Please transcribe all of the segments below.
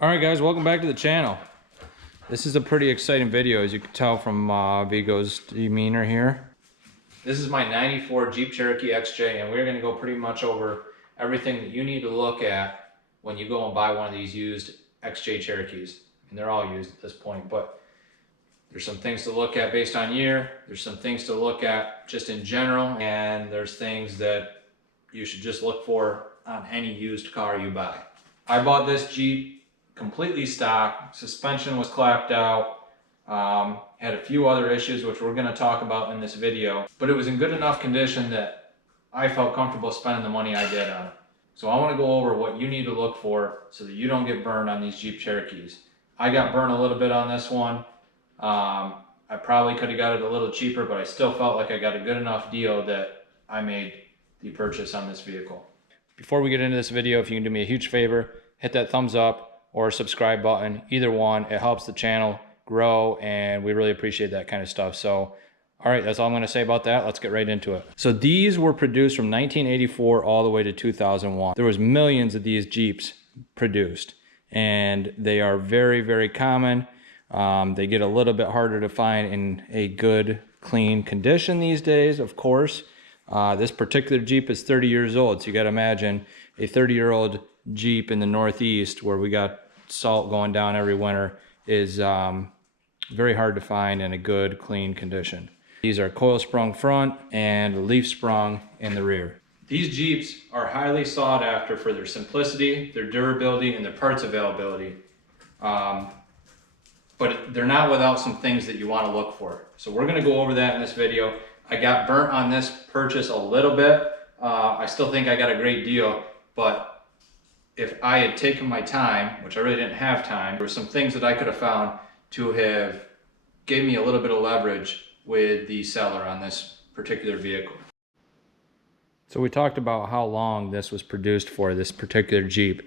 Alright guys, welcome back to the channel. This is a pretty exciting video, as you can tell from Vigo's demeanor here. This is my 94 Jeep Cherokee XJ, and we're going to go pretty much over everything that you need to look at when you go and buy one of these used XJ Cherokees. And they're all used at this point, but there's some things to look at based on year, there's some things to look at just in general, and there's things that you should just look for on any used car you buy. I bought this Jeep completely stock, suspension was clapped out, had a few other issues which we're going to talk about in this video, but it was in good enough condition that I felt comfortable spending the money I did on it. So I want to go over what you need to look for so that you don't get burned on these Jeep Cherokees. I got burned a little bit on this one. I probably could have got it a little cheaper, but I still felt like I got a good enough deal that I made the purchase on this vehicle. Before we get into this video, if you can do me a huge favor, hit that thumbs up or subscribe button. Either one, it helps the channel grow, and we really appreciate that kind of stuff. So, all right, that's all I'm going to say about that. Let's get right into it. So these were produced from 1984 all the way to 2001. There was millions of these Jeeps produced, and they are very, very common. They get a little bit harder to find in a good, clean condition these days, of course. This particular Jeep is 30 years old, so you got to imagine a 30-year-old Jeep in the Northeast, where we got salt going down every winter, is very hard to find in a good, clean condition. These are coil sprung front and leaf sprung in the rear. These Jeeps are highly sought after for their simplicity, their durability, and their parts availability. But they're not without some things that you want to look for. So we're going to go over that in this video. I got burnt on this purchase a little bit. I still think I got a great deal, but if I had taken my time, which I really didn't have time, there were some things that I could have found to have gave me a little bit of leverage with the seller on this particular vehicle. So we talked about how long this was produced for, this particular Jeep.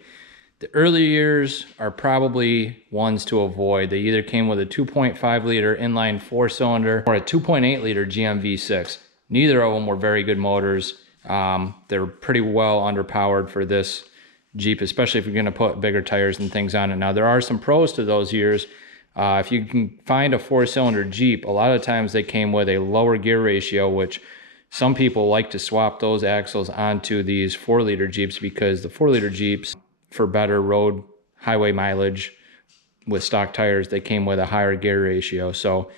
The early years are probably ones to avoid. They either came with a 2.5 liter inline 4-cylinder or a 2.8 liter GM V6. Neither of them were very good motors. They're pretty well underpowered for this Jeep, especially if you're going to put bigger tires and things on it. Now, there are some pros to those years. If you can find a 4-cylinder Jeep, a lot of times they came with a lower gear ratio, which some people like to swap those axles onto these 4-liter Jeeps, because the 4-liter Jeeps, for better road highway mileage with stock tires, they came with a higher gear ratio. So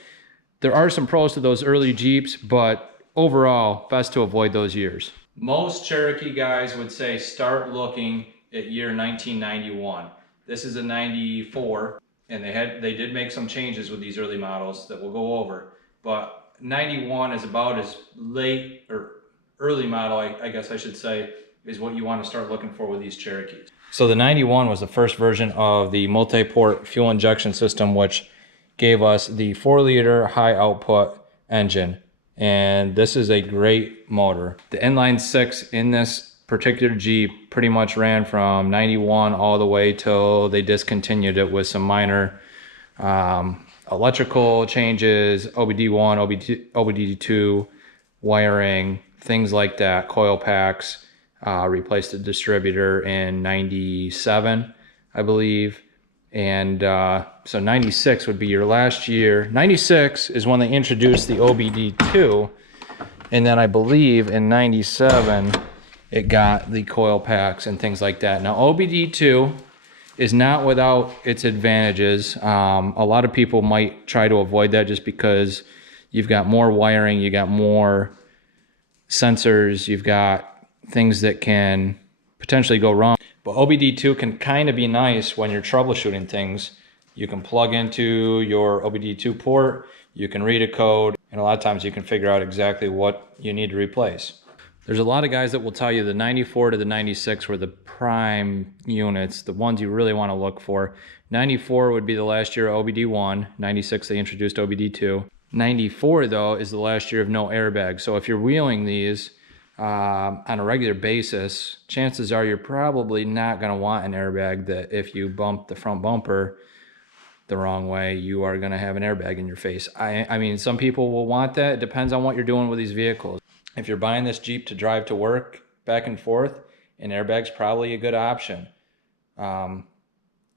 there are some pros to those early Jeeps, but overall, best to avoid those years. Most Cherokee guys would say start looking at year 1991. This is a 94, and they did make some changes with these early models that we'll go over. But 91 is about as late or early model, I guess I should say, is what you want to start looking for with these Cherokees. So the 91 was the first version of the multi-port fuel injection system, which gave us the 4-liter high output engine. And this is a great motor. The inline 6 in this particular Jeep pretty much ran from 91 all the way till they discontinued it with some minor electrical changes, OBD1, OBD2, wiring, things like that, coil packs, replaced the distributor in 97, I believe. And so 96 would be your last year. 96 is when they introduced the OBD2, and then I believe in 97 it got the coil packs and things like that. Now OBD2 is not without its advantages. A lot of people might try to avoid that just because you've got more wiring, you got more sensors, you've got things that can potentially go wrong. But OBD2 can kind of be nice when you're troubleshooting things. You can plug into your OBD2 port, you can read a code, and a lot of times you can figure out exactly what you need to replace. There's a lot of guys that will tell you the 94 to the 96 were the prime units, the ones you really want to look for. 94 would be the last year of OBD1. 96 they introduced OBD2. 94 though is the last year of no airbags. So if you're wheeling these on a regular basis, chances are you're probably not going to want an airbag, that if you bump the front bumper the wrong way, you are going to have an airbag in your face. I mean, some people will want that. It depends on what you're doing with these vehicles. If you're buying this Jeep to drive to work back and forth, an airbag's probably a good option.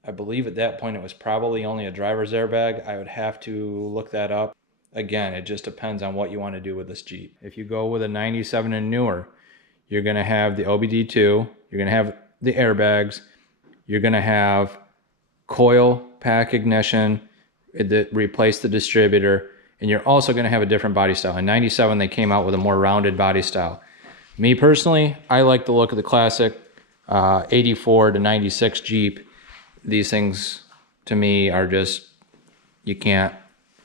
I believe at that point it was probably only a driver's airbag. I would have to look that up. Again, it just depends on what you want to do with this Jeep. If you go with a 97 and newer, you're going to have the OBD2, you're going to have the airbags, you're going to have coil pack ignition that replaced the distributor, and you're also going to have a different body style. In 97, they came out with a more rounded body style. Me personally, I like the look of the classic 84 to 96 Jeep. These things, to me, are just, you can't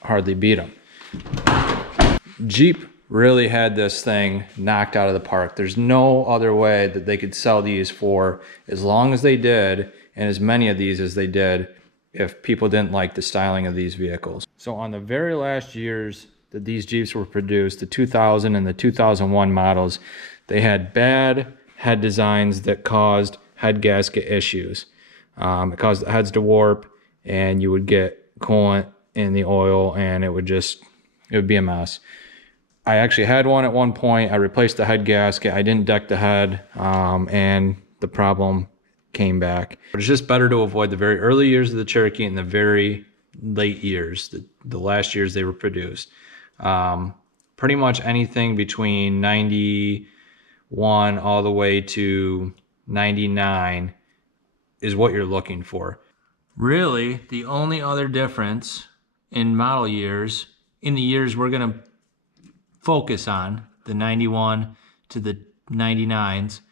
hardly beat them. Jeep really had this thing knocked out of the park. There's no other way that they could sell these for as long as they did, and as many of these as they did, if people didn't like the styling of these vehicles. So on the very last years that these Jeeps were produced, the 2000 and the 2001 models, they had bad head designs that caused head gasket issues. It caused the heads to warp, and you would get coolant in the oil, and it would be a mess. I actually had one at one point. I replaced the head gasket. I didn't deck the head, and the problem came back. But it's just better to avoid the very early years of the Cherokee and the very late years, the last years they were produced. Pretty much anything between 91 all the way to 99 is what you're looking for. Really, the only other difference in model years, in the years we're going to focus on, the 91 to the 99s,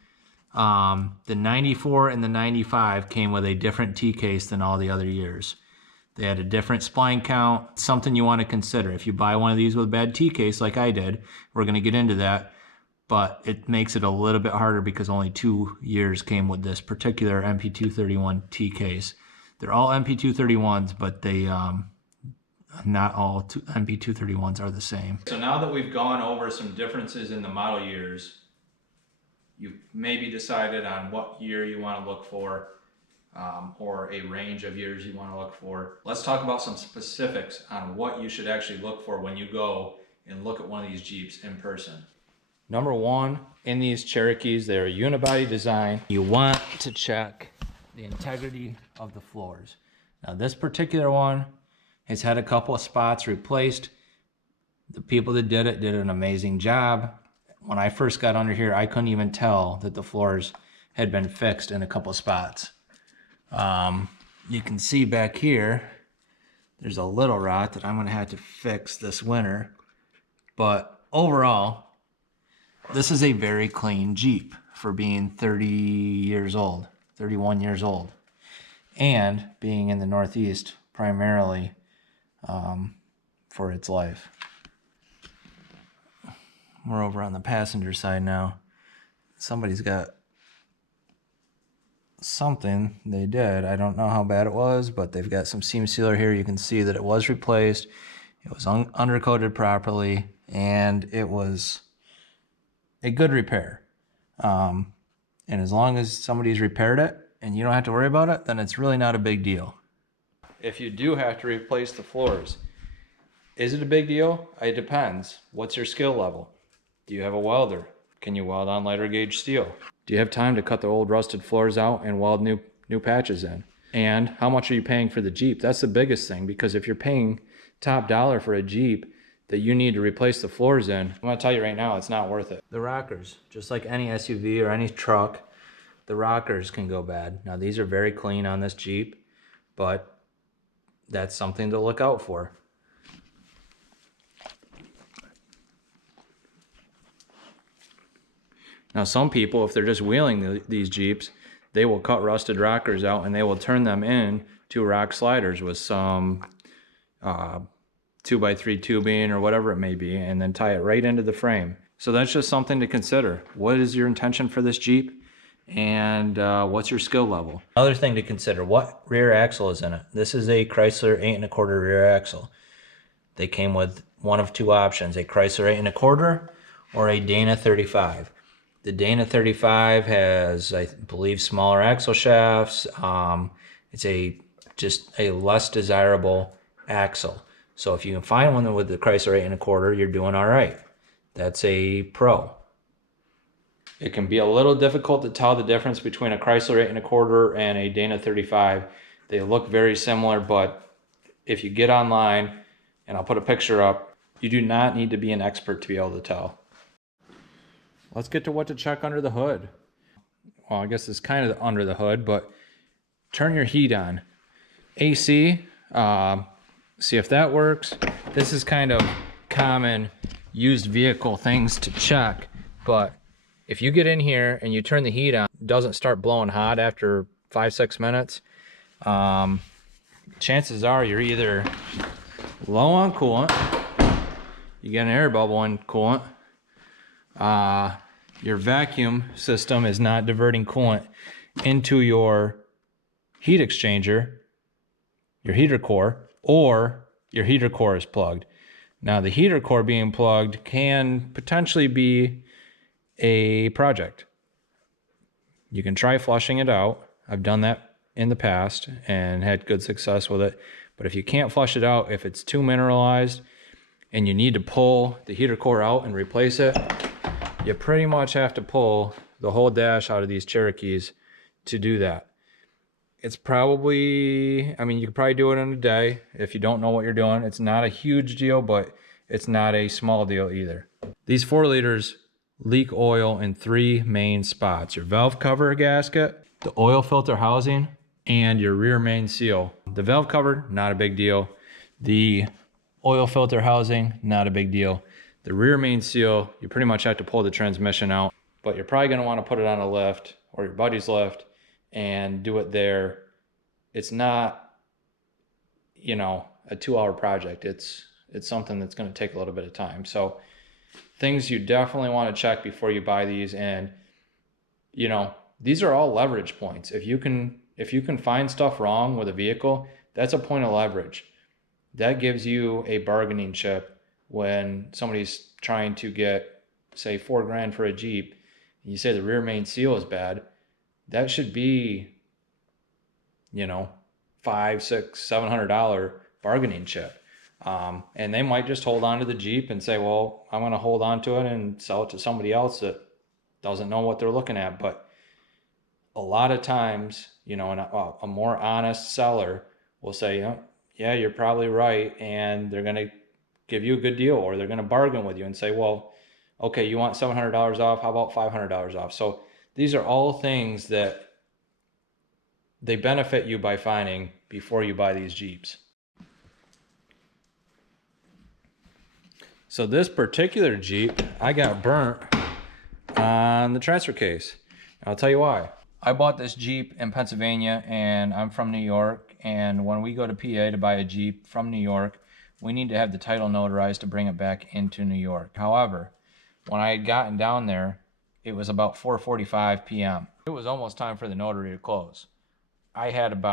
the 94 and the 95 came with a different T-case than all the other years. They had a different spline count, something you want to consider. If you buy one of these with a bad T-case like I did, we're going to get into that, but it makes it a little bit harder because only 2 years came with this particular MP231 T-case. They're all MP231s, but they not all MP231s are the same. So now that we've gone over some differences in the model years, you've maybe decided on what year you want to look for, or a range of years you want to look for. Let's talk about some specifics on what you should actually look for when you go and look at one of these Jeeps in person. Number one, in these Cherokees, they're a unibody design. You want to check the integrity of the floors. Now this particular one has had a couple of spots replaced. The people that did it did an amazing job. When I first got under here, I couldn't even tell that the floors had been fixed in a couple of spots. You can see back here, there's a little rot that I'm gonna have to fix this winter. But overall, this is a very clean Jeep for being 30 years old, 31 years old, and being in the Northeast primarily for its life. We're over on the passenger side now. Somebody's got something they did. I don't know how bad it was, but they've got some seam sealer here. You can see that it was replaced. It was undercoated properly, and it was a good repair. And as long as somebody's repaired it and you don't have to worry about it, then it's really not a big deal. If you do have to replace the floors, is it a big deal? It depends. What's your skill level? Do you have a welder? Can you weld on lighter gauge steel? Do you have time to cut the old rusted floors out and weld new patches in? And how much are you paying for the Jeep? That's the biggest thing, because if you're paying top dollar for a Jeep that you need to replace the floors in, I'm gonna tell you right now, it's not worth it. The rockers, just like any SUV or any truck, the rockers can go bad. Now these are very clean on this Jeep, but that's something to look out for. Now some people, if they're just wheeling these Jeeps, they will cut rusted rockers out and they will turn them in to rock sliders with some 2x3 tubing or whatever it may be, and then tie it right into the frame. So that's just something to consider. What is your intention for this Jeep? And what's your skill level? Another thing to consider, what rear axle is in it? This is a Chrysler 8 1/4 rear axle. They came with one of two options, a Chrysler 8 1/4 or a Dana 35. The Dana 35 has, I believe, smaller axle shafts. It's just a less desirable axle. So if you can find one with the Chrysler 8 1/4, you're doing all right. That's a pro. It can be a little difficult to tell the difference between a Chrysler 8 1/4 and a Dana 35. They look very similar, but if you get online, and I'll put a picture up, you do not need to be an expert to be able to tell. Let's get to what to check under the hood. Well, I guess it's kind of under the hood, but turn your heat on. AC, see if that works. This is kind of common used vehicle things to check, but if you get in here and you turn the heat on, it doesn't start blowing hot after 5-6 minutes, chances are you're either low on coolant, you get an air bubble in coolant, your vacuum system is not diverting coolant into your heat exchanger, your heater core, or your heater core is plugged. Now, the heater core being plugged can potentially be a project. You can try flushing it out. I've done that in the past and had good success with it. But if you can't flush it out, if it's too mineralized and you need to pull the heater core out and replace it, you pretty much have to pull the whole dash out of these Cherokees to do that. It's probably, I mean, you could probably do it in a day if you don't know what you're doing. It's not a huge deal, but it's not a small deal either. These 4 liters leak oil in 3 main spots: your valve cover gasket, the oil filter housing, and your rear main seal. The valve cover, not a big deal. The oil filter housing, not a big deal. The rear main seal, you pretty much have to pull the transmission out, but you're probably gonna wanna put it on a lift or your buddy's lift and do it there. It's not, you know, a 2-hour project. It's something that's gonna take a little bit of time. So things you definitely wanna check before you buy these, and you know, these are all leverage points. If you can find stuff wrong with a vehicle, that's a point of leverage. That gives you a bargaining chip when somebody's trying to get, say, $4 grand for a Jeep, and you say the rear main seal is bad. That should be, you know, $500, $600, $700 bargaining chip. And they might just hold on to the Jeep and say, well, I'm going to hold on to it and sell it to somebody else that doesn't know what they're looking at. But a lot of times, you know, a more honest seller will say, oh, yeah, you're probably right. And they're going to give you a good deal, or they're going to bargain with you and say, well, okay, you want $700 off? How about $500 off? So these are all things that they benefit you by finding before you buy these Jeeps. So this particular Jeep, I got burnt on the transfer case. I'll tell you why. I bought this Jeep in Pennsylvania, and I'm from New York, and when we go to PA to buy a Jeep from New York, we need to have the title notarized to bring it back into New York. However, when I had gotten down there, it was about 4:45 p.m. It was almost time for the notary to close. I had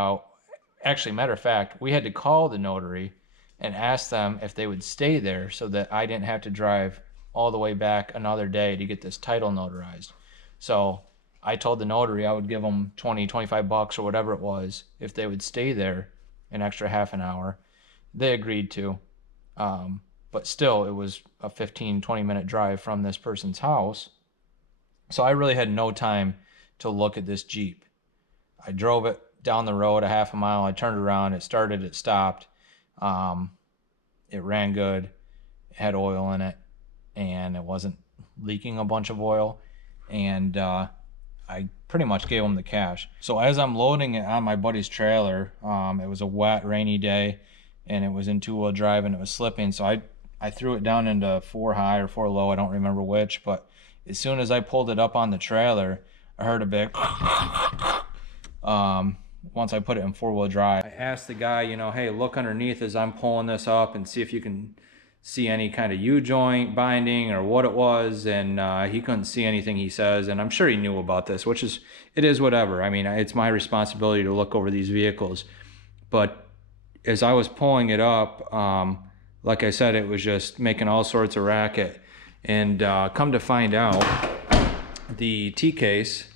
actually, matter of fact, we had to call the notary and ask them if they would stay there so that I didn't have to drive all the way back another day to get this title notarized. So I told the notary I would give them 20, 25 bucks or whatever it was if they would stay there an extra half an hour. They agreed to, but still it was a 15, 20-minute drive from this person's house. So I really had no time to look at this Jeep. I drove it down the road a half a mile. I turned around, it started, it stopped. It ran good, it had oil in it, and it wasn't leaking a bunch of oil. And I pretty much gave them the cash. So as I'm loading it on my buddy's trailer, it was a wet, rainy day, and it was in 2-wheel drive, and it was slipping. So I threw it down into 4 high or 4 low, I don't remember which, but as soon as I pulled it up on the trailer, I heard a big once I put it in 4-wheel drive. I asked the guy, you know, hey, look underneath as I'm pulling this up and see if you can see any kind of U-joint binding or what it was, and he couldn't see anything, he says, and I'm sure he knew about this, which is, it is whatever. I mean, it's my responsibility to look over these vehicles. But as I was pulling it up, like I said, it was just making all sorts of racket. And come to find out, the T-case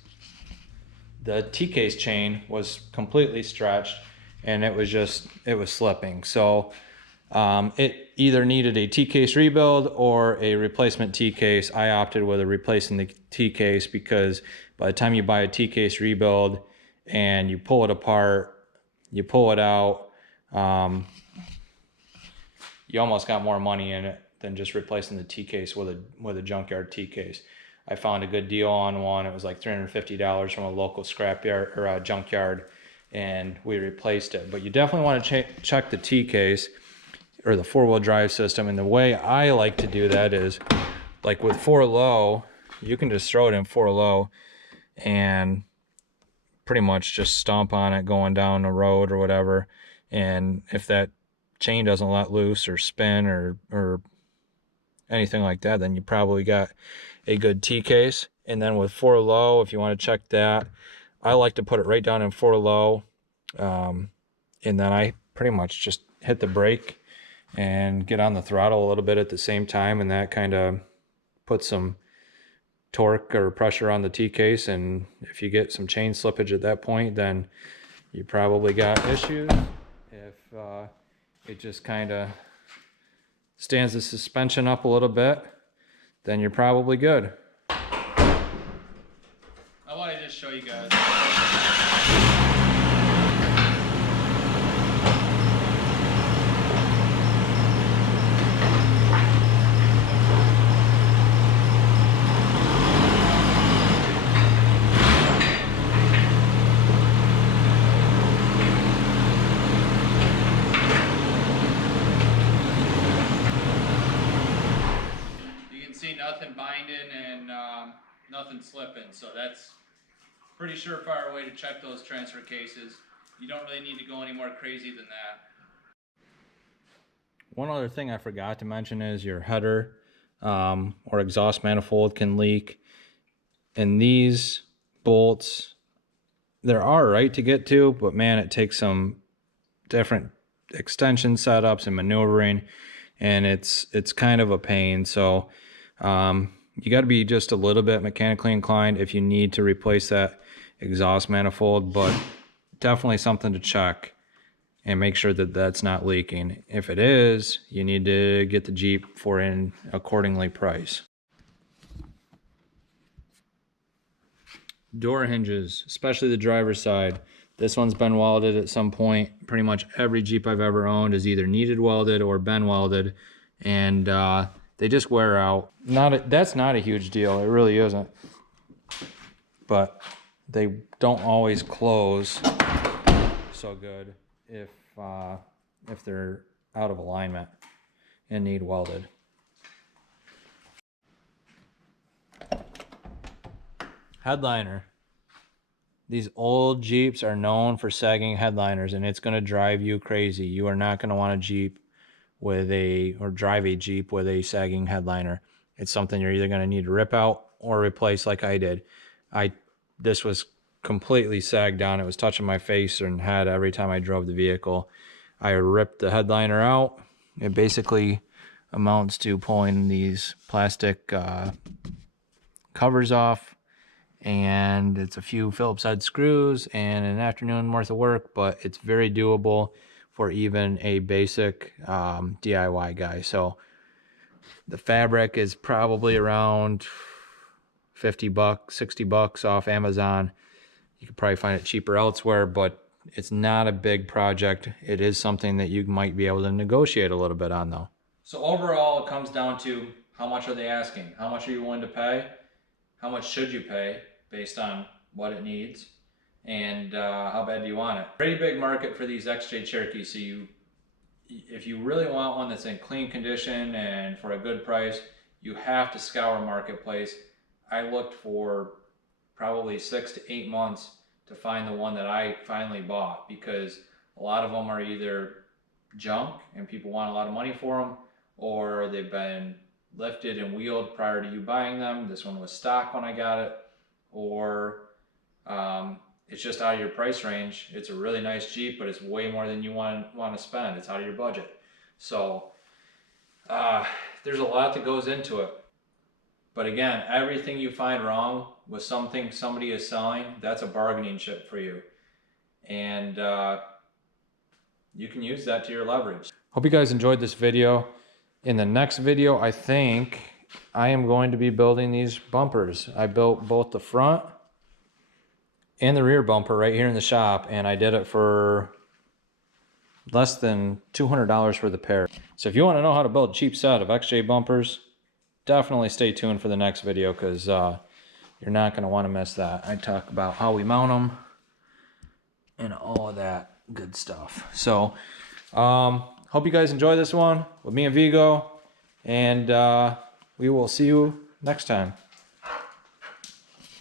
chain was completely stretched, and it was slipping. So it either needed a T-case rebuild or a replacement T-case. I opted with a replacing the T-case because by the time you buy a T-case rebuild and you pull it apart, you pull it out, you almost got more money in it than just replacing the T-case with a junkyard T-case. I found a good deal on one. It was like $350 from a local scrapyard or a junkyard, and we replaced it. But you definitely want to check the T-case or the four-wheel drive system. And the way I like to do that is, like with 4-low, you can just throw it in 4-low and pretty much just stomp on it going down the road or whatever. And if that chain doesn't let loose or spin or anything like that, then you probably got a good T-case. And then with 4-low, if you want to check that, I like to put it right down in 4-low, and then I pretty much just hit the brake and get on the throttle a little bit at the same time, and that kind of puts some torque or pressure on the T-case. And if you get some chain slippage at that point, then you probably got issues. If it just kind of stands the suspension up a little bit, then you're probably good. I want to just show you guys. Nothing binding and nothing slipping, so that's pretty surefire way to check those transfer cases. You don't really need to go any more crazy than that. One other thing I forgot to mention is your header or exhaust manifold can leak, and these bolts, they're all right to get to, but man, it takes some different extension setups and maneuvering, and it's kind of a pain. So you got to be just a little bit mechanically inclined if you need to replace that exhaust manifold, but definitely something to check and make sure that that's not leaking. If it is, you need to get the Jeep for an accordingly price. Door hinges, especially the driver's side. This one's been welded at some point. Pretty much every Jeep I've ever owned is either needed welded or been welded, and they just wear out. That's not a huge deal. It really isn't. But they don't always close so good if they're out of alignment and need welded. Headliner. These old Jeeps are known for sagging headliners, and it's going to drive you crazy. You are not going to want a Jeep drive a Jeep with a sagging headliner. It's something you're either going to need to rip out or replace, like I did. This was completely sagged down. It was touching my face and head every time I drove the vehicle. I ripped the headliner out. It basically amounts to pulling these plastic covers off, and it's a few Phillips head screws and an afternoon worth of work, but it's very doable for even a basic DIY guy. So the fabric is probably around $50, $60 off Amazon. You could probably find it cheaper elsewhere, but it's not a big project. It is something that you might be able to negotiate a little bit on, though. So overall, it comes down to how much are they asking? How much are you willing to pay? How much should you pay based on what it needs? And how bad do you want it? Pretty big market for these XJ Cherokees. So if you really want one that's in clean condition and for a good price, you have to scour Marketplace. I looked for probably 6 to 8 months to find the one that I finally bought, because a lot of them are either junk and people want a lot of money for them, or they've been lifted and wheeled prior to you buying them. This one was stock when I got it, or it's just out of your price range. It's a really nice Jeep, but it's way more than you want to spend. It's out of your budget. So there's a lot that goes into it. But again, everything you find wrong with something somebody is selling, that's a bargaining chip for you. And you can use that to your leverage. Hope you guys enjoyed this video. In the next video, I think I am going to be building these bumpers. I built both the front and the rear bumper right here in the shop, and I did it for less than $200 for the pair. So if you want to know how to build a cheap set of XJ bumpers, definitely stay tuned for the next video, because you're not going to want to miss that. I talk about how we mount them and all of that good stuff. So hope you guys enjoy this one with me and Vigo, and we will see you next time.